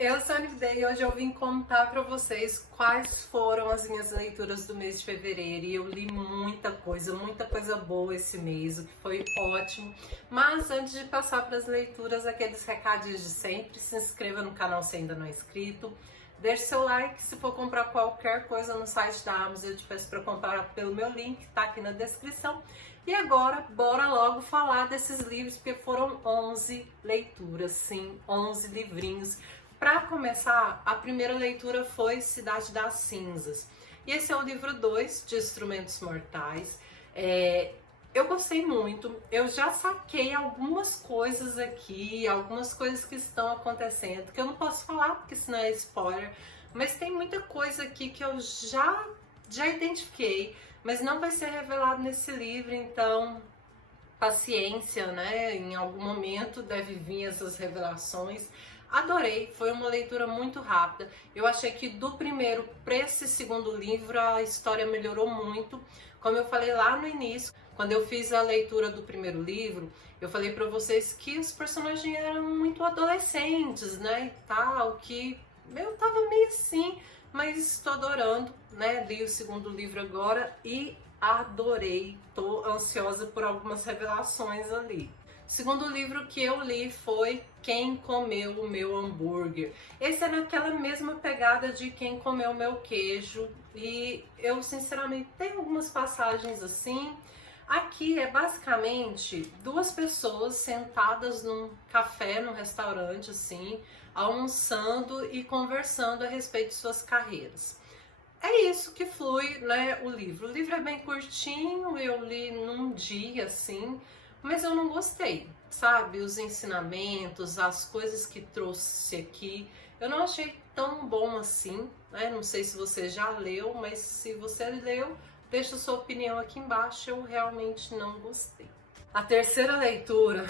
Eu sou a Nivdei e hoje eu vim contar pra vocês quais foram as minhas leituras do mês de fevereiro. E eu li muita coisa boa esse mês, o que foi ótimo. Mas antes de passar para as leituras, aqueles recadinhos de sempre, se inscreva no canal se ainda não é inscrito. Deixe seu like, se for comprar qualquer coisa no site da Amazon, eu te peço para comprar pelo meu link, tá aqui na descrição. E agora, bora logo falar desses livros, porque foram 11 leituras, sim, 11 livrinhos. Para começar, a primeira leitura foi Cidade das Cinzas. E esse é o livro 2 de Instrumentos Mortais. Eu gostei muito, eu já saquei algumas coisas aqui, algumas coisas que estão acontecendo, que eu não posso falar porque senão é spoiler, mas tem muita coisa aqui que eu já identifiquei, mas não vai ser revelado nesse livro, então paciência, né? Em algum momento deve vir essas revelações. Adorei, foi uma leitura muito rápida. Eu achei que do primeiro para esse segundo livro a história melhorou muito. Como eu falei lá no início, quando eu fiz a leitura do primeiro livro, eu falei para vocês que os personagens eram muito adolescentes, né, e tal, que eu tava meio assim, mas estou adorando, né? Li o segundo livro agora e adorei, tô ansiosa por algumas revelações ali. O segundo livro que eu li foi Quem Comeu o Meu Hambúrguer. Esse é naquela mesma pegada de Quem Comeu o Meu Queijo, e eu sinceramente tenho algumas passagens assim. Aqui é basicamente duas pessoas sentadas num café, num restaurante assim, almoçando e conversando a respeito de suas carreiras. É isso que flui, né, o livro. O livro é bem curtinho, eu li num dia, assim, mas eu não gostei, sabe? Os ensinamentos, as coisas que trouxe aqui, eu não achei tão bom assim, né? Não sei se você já leu, mas se você leu, deixa sua opinião aqui embaixo, eu realmente não gostei. A terceira leitura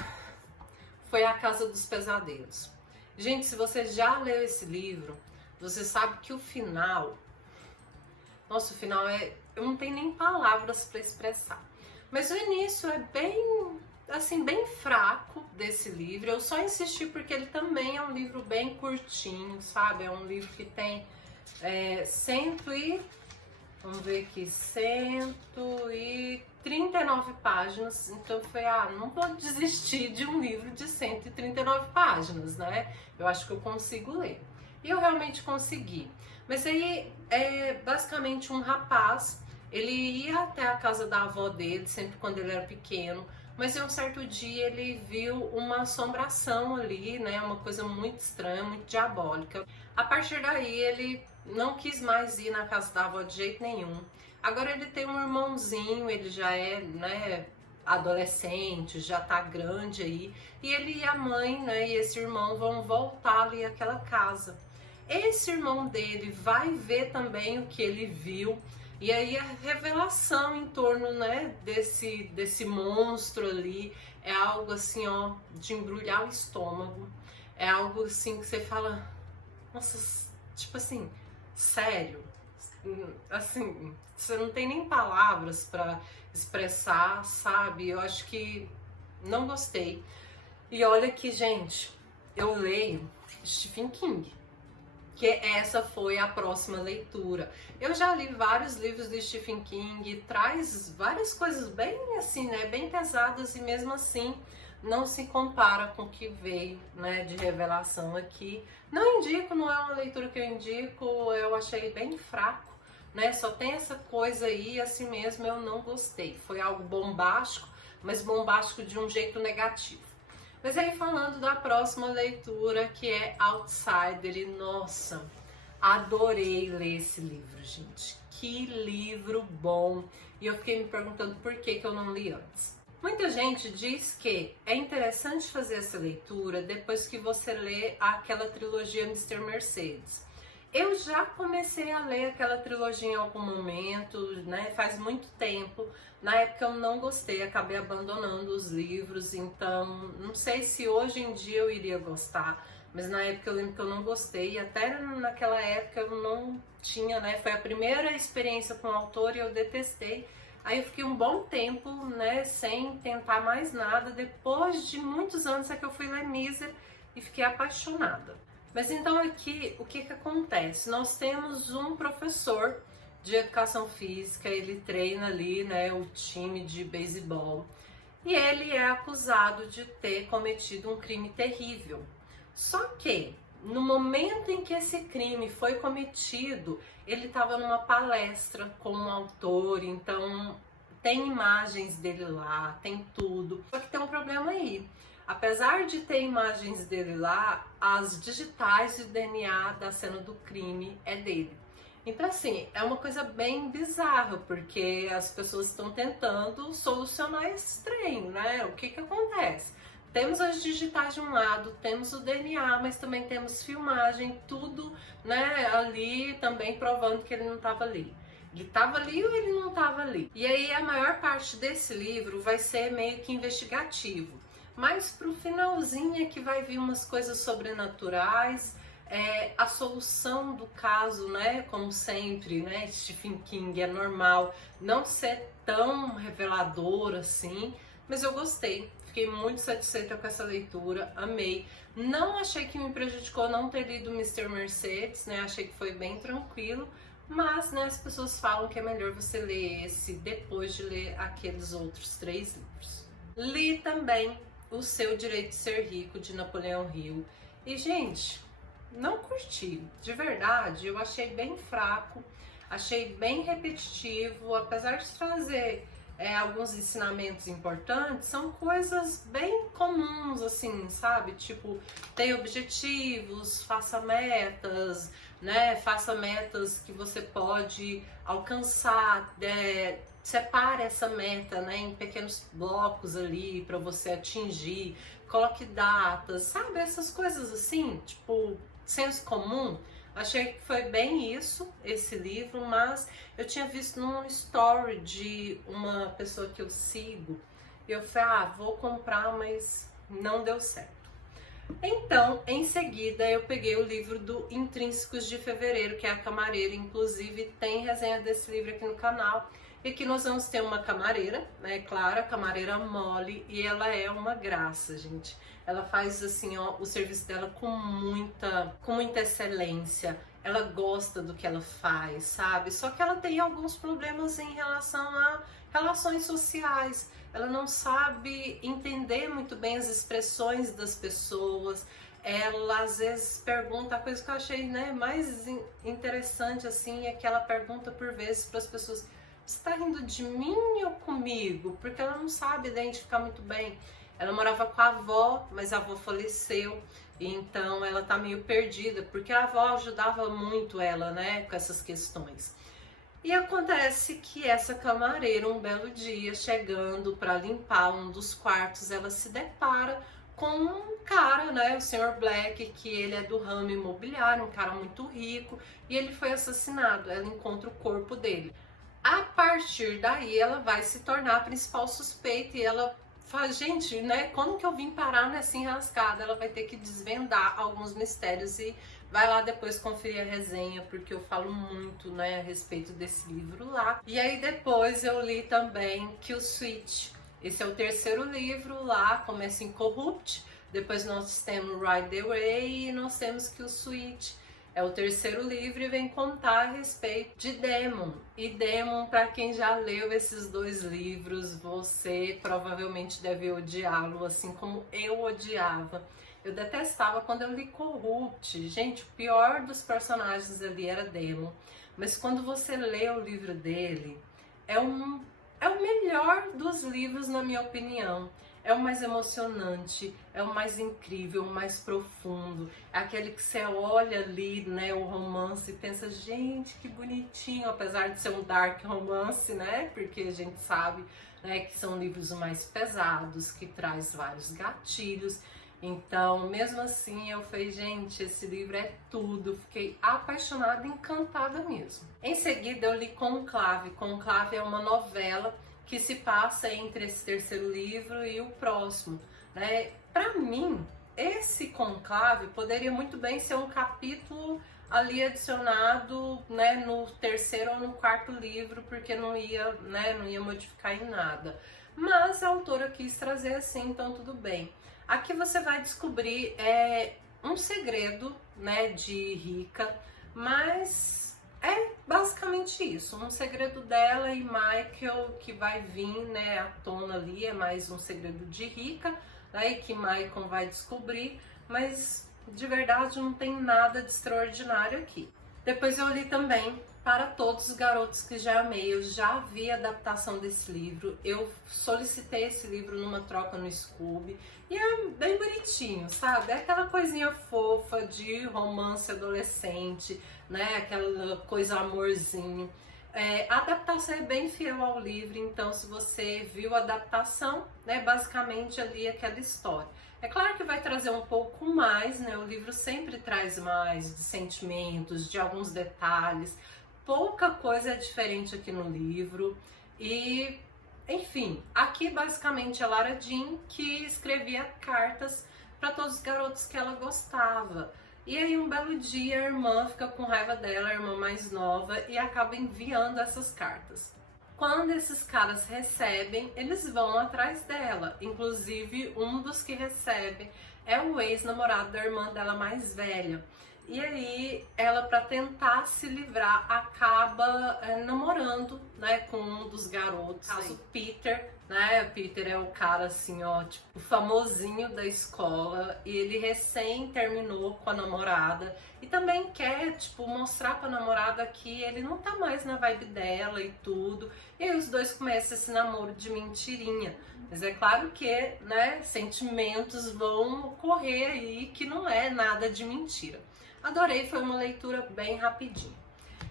foi A Casa dos Pesadelos. Gente, se você já leu esse livro, você sabe que o final... Nossa, o final é... eu não tenho nem palavras para expressar. Mas o início é bem, assim, bem fraco desse livro. Eu só insisti porque ele também é um livro bem curtinho, sabe? É um livro que tem vamos ver aqui, 139 páginas. Então eu falei, não vou desistir de um livro de 139 páginas, né? Eu acho que eu consigo ler. E eu realmente consegui. Mas aí é basicamente um rapaz, ele ia até a casa da avó dele, sempre quando ele era pequeno, mas em um certo dia ele viu uma assombração ali, né, uma coisa muito estranha, muito diabólica. A partir daí ele não quis mais ir na casa da avó de jeito nenhum. Agora ele tem um irmãozinho, ele já é, né, adolescente, já tá grande aí, e ele e a mãe, né, e esse irmão vão voltar ali àquela casa. Esse irmão dele vai ver também o que ele viu, e aí a revelação em torno, né, desse monstro ali é algo assim, ó, de embrulhar o estômago. É algo assim que você fala, nossa, tipo assim, sério? Assim, você não tem nem palavras para expressar, sabe? Eu acho que não gostei. E olha que, gente, eu leio Stephen King, que essa foi a próxima leitura. Eu já li vários livros de Stephen King, traz várias coisas bem assim, né, bem pesadas, e mesmo assim não se compara com o que veio, né, de revelação aqui. Não indico, não é uma leitura que eu indico, eu achei bem fraco, né, só tem essa coisa aí, assim mesmo eu não gostei. Foi algo bombástico, mas bombástico de um jeito negativo. Mas aí falando da próxima leitura, que é Outsider, e nossa, adorei ler esse livro, gente. Que livro bom! E eu fiquei me perguntando por que eu não li antes. Muita gente diz que é interessante fazer essa leitura depois que você lê aquela trilogia Mr. Mercedes. Eu já comecei a ler aquela trilogia em algum momento, né? Faz muito tempo. Na época eu não gostei, acabei abandonando os livros, então não sei se hoje em dia eu iria gostar, mas na época eu lembro que eu não gostei, e até naquela época eu não tinha, né? Foi a primeira experiência com o autor e eu detestei. Aí eu fiquei um bom tempo, né, sem tentar mais nada. Depois de muitos anos é que eu fui ler Miser e fiquei apaixonada. Mas então aqui, o que que acontece? Nós temos um professor de educação física, ele treina ali, né, o time de beisebol, e ele é acusado de ter cometido um crime terrível. Só que, no momento em que esse crime foi cometido, ele estava numa palestra com um autor, então tem imagens dele lá, tem tudo. Só que tem um problema aí. Apesar de ter imagens dele lá, as digitais de DNA da cena do crime é dele. Então, assim, é uma coisa bem bizarra, porque as pessoas estão tentando solucionar esse trem, né? O que que acontece? Temos as digitais de um lado, temos o DNA, mas também temos filmagem, tudo, né, ali também provando que ele não estava ali. Ele estava ali ou ele não estava ali? E aí a maior parte desse livro vai ser meio que investigativo. Mas pro finalzinho é que vai vir umas coisas sobrenaturais, a solução do caso, né? Como sempre, né? Stephen King é normal não ser tão revelador assim, mas eu gostei. Fiquei muito satisfeita com essa leitura, amei. Não achei que me prejudicou não ter lido Mr. Mercedes, né? Achei que foi bem tranquilo, mas né, as pessoas falam que é melhor você ler esse depois de ler aqueles outros 3 livros. Li também O Seu Direito de Ser Rico, de Napoleão Hill. E, gente, não curti. De verdade, eu achei bem fraco, achei bem repetitivo, apesar de trazer alguns ensinamentos importantes, são coisas bem comuns, assim, sabe? Tipo, tenha objetivos, faça metas, né? Faça metas que você pode alcançar, separe essa meta, né, em pequenos blocos ali para você atingir, coloque datas, sabe? Essas coisas assim, tipo, senso comum. Achei que foi bem isso, esse livro, mas eu tinha visto num story de uma pessoa que eu sigo, e eu falei, vou comprar, mas não deu certo. Então, em seguida, eu peguei o livro do Intrínsecos de Fevereiro, que é a Camareira, inclusive tem resenha desse livro aqui no canal. E aqui nós vamos ter uma camareira, né, claro, a camareira Molly, e ela é uma graça, gente. Ela faz assim, ó, o serviço dela com muita excelência. Ela gosta do que ela faz, sabe? Só que ela tem alguns problemas em relação a relações sociais. Ela não sabe entender muito bem as expressões das pessoas. Ela às vezes pergunta, a coisa que eu achei, né, mais interessante assim é que ela pergunta por vezes para as pessoas: você tá rindo de mim ou comigo? Porque ela não sabe identificar muito bem. Ela morava com a avó, mas a avó faleceu, então ela tá meio perdida, porque a avó ajudava muito ela, né, com essas questões. E acontece que essa camareira, um belo dia, chegando para limpar um dos quartos, ela se depara com um cara, né, o Sr. Black, que ele é do ramo imobiliário, um cara muito rico, e ele foi assassinado. Ela encontra o corpo dele. A partir daí, ela vai se tornar a principal suspeita e ela fala, gente, né, como que eu vim parar nessa enrascada? Ela vai ter que desvendar alguns mistérios e vai lá depois conferir a resenha, porque eu falo muito, né, a respeito desse livro lá. E aí depois eu li também Kill Switch. Esse é o 3º livro lá, começa em Corrupt, depois nós temos Ride the Way e nós temos Kill Switch. É o 3º livro e vem contar a respeito de Demon. E Demon, para quem já leu esses 2 livros, você provavelmente deve odiá-lo, assim como eu odiava. Eu detestava quando eu li Corrupt. Gente, o pior dos personagens ali era Demon. Mas quando você lê o livro dele, é o melhor dos livros, na minha opinião. É o mais emocionante, é o mais incrível, o mais profundo. É aquele que você olha ali, né, o romance e pensa, gente, que bonitinho, apesar de ser um dark romance, né? Porque a gente sabe, né, que são livros mais pesados, que traz vários gatilhos. Então, mesmo assim, eu falei, gente, esse livro é tudo. Fiquei apaixonada, encantada mesmo. Em seguida, eu li Conclave. Conclave é uma novela que se passa entre esse 3º livro e o próximo, né? Para mim, esse Conclave poderia muito bem ser um capítulo ali adicionado, né, no 3º ou no 4º livro, porque não ia, né, não ia modificar em nada. Mas a autora quis trazer assim, então tudo bem. Aqui você vai descobrir um segredo, né, de Rica, mas é basicamente isso, um segredo dela e Michael que vai vir, né, à tona ali, é mais um segredo de Rica, né, que Michael vai descobrir, mas de verdade não tem nada de extraordinário aqui. Depois eu li também Para Todos os Garotos que Já Amei. Eu já vi a adaptação desse livro, eu solicitei esse livro numa troca no Scoob e é bem bonitinho, sabe? É aquela coisinha fofa de romance adolescente, né? Aquela coisa amorzinho. A adaptação é bem fiel ao livro, então se você viu a adaptação, né, basicamente ali aquela história. É claro que vai trazer um pouco mais, né? O livro sempre traz mais de sentimentos, de alguns detalhes. Pouca coisa é diferente aqui no livro. E, enfim, aqui basicamente é Lara Jean que escrevia cartas para todos os garotos que ela gostava. E aí um belo dia a irmã fica com raiva dela, a irmã mais nova, e acaba enviando essas cartas. Quando esses caras recebem, eles vão atrás dela. Inclusive, um dos que recebe é o ex-namorado da irmã dela mais velha. E aí, ela, para tentar se livrar, acaba namorando, né, com um dos garotos. No caso, Peter, né? O Peter é o cara, assim, ó, tipo, famosinho da escola. E ele recém terminou com a namorada. E também quer, tipo, mostrar pra namorada que ele não tá mais na vibe dela e tudo. E aí os dois começam esse namoro de mentirinha. Mas é claro que, né, sentimentos vão ocorrer aí que não é nada de mentira. Adorei, foi uma leitura bem rapidinha.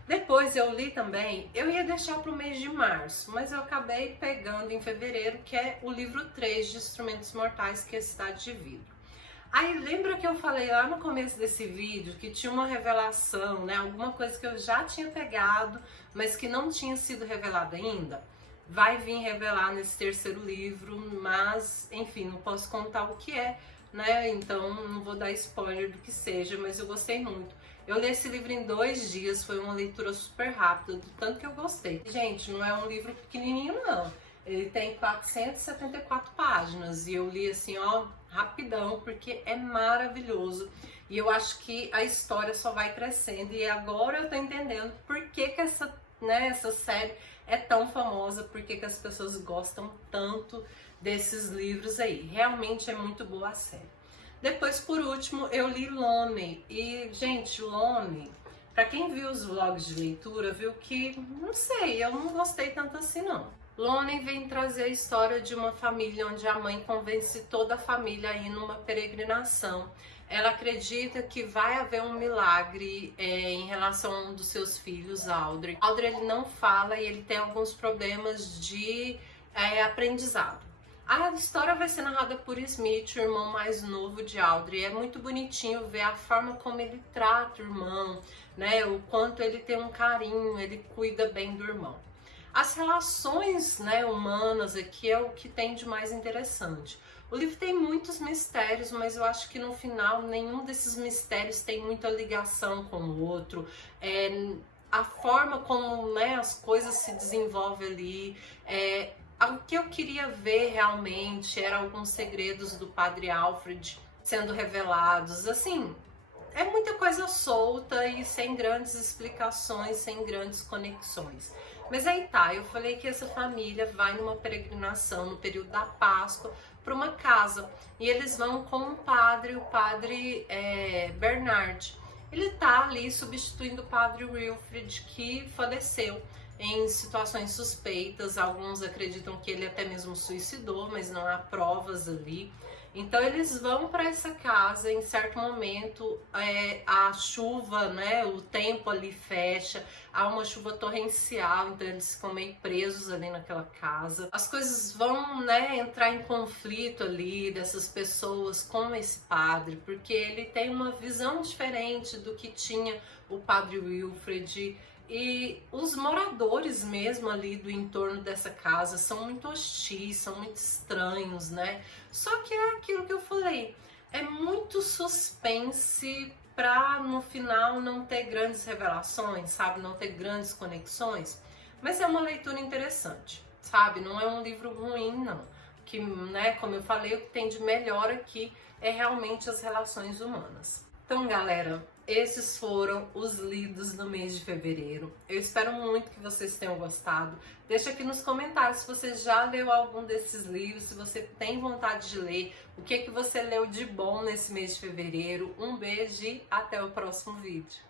Depois eu li também, eu ia deixar para o mês de março, mas eu acabei pegando em fevereiro, que é o livro 3 de Instrumentos Mortais, que é Cidade de Vidro. Aí lembra que eu falei lá no começo desse vídeo que tinha uma revelação, né? Alguma coisa que eu já tinha pegado, mas que não tinha sido revelada ainda? Vai vir revelar nesse terceiro livro, mas enfim, não posso contar o que é, né? Então não vou dar spoiler do que seja, mas eu gostei muito. Eu li esse livro em 2 dias, foi uma leitura super rápida, do tanto que eu gostei. Gente, não é um livro pequenininho não, ele tem 474 páginas e eu li assim, ó, rapidão, porque é maravilhoso. E eu acho que a história só vai crescendo e agora eu tô entendendo por que que essa, né, essa série é tão famosa, por que que as pessoas gostam tanto desses livros aí. Realmente é muito boa a série. Depois, por último, eu li Lonely. E, gente, Lonely, pra quem viu os vlogs de leitura, viu que, não sei, eu não gostei tanto assim, não. Lonely vem trazer a história de uma família onde a mãe convence toda a família a ir numa peregrinação. Ela acredita que vai haver um milagre em relação a um dos seus filhos, Audrey. Audrey, ele não fala e ele tem alguns problemas de aprendizado. A história vai ser narrada por Smith, o irmão mais novo de Audrey. É muito bonitinho ver a forma como ele trata o irmão, né? O quanto ele tem um carinho, ele cuida bem do irmão. As relações, né, humanas aqui é o que tem de mais interessante. O livro tem muitos mistérios, mas eu acho que no final nenhum desses mistérios tem muita ligação com o outro. A forma como, né, as coisas se desenvolvem ali, o que eu queria ver realmente era alguns segredos do Padre Alfred sendo revelados. Assim, é muita coisa solta e sem grandes explicações, sem grandes conexões. Mas aí tá, eu falei que essa família vai numa peregrinação no período da Páscoa para uma casa. E eles vão com um padre, o padre Bernard. Ele tá ali substituindo o padre Wilfrid, que faleceu em situações suspeitas. Alguns acreditam que ele até mesmo suicidou, mas não há provas ali. Então eles vão para essa casa, em certo momento a chuva, né, o tempo ali fecha, há uma chuva torrencial, então eles ficam meio presos ali naquela casa. As coisas vão, né, entrar em conflito ali dessas pessoas com esse padre, porque ele tem uma visão diferente do que tinha o padre Wilfrid. E os moradores mesmo ali do entorno dessa casa são muito hostis, são muito estranhos, né? Só que é aquilo que eu falei, é muito suspense pra no final não ter grandes revelações, sabe? Não ter grandes conexões. Mas é uma leitura interessante, sabe? Não é um livro ruim, não. Que, né, como eu falei, o que tem de melhor aqui é realmente as relações humanas. Então, galera, esses foram os lidos do mês de fevereiro. Eu espero muito que vocês tenham gostado. Deixa aqui nos comentários se você já leu algum desses livros, se você tem vontade de ler, o que você leu de bom nesse mês de fevereiro. Um beijo e até o próximo vídeo.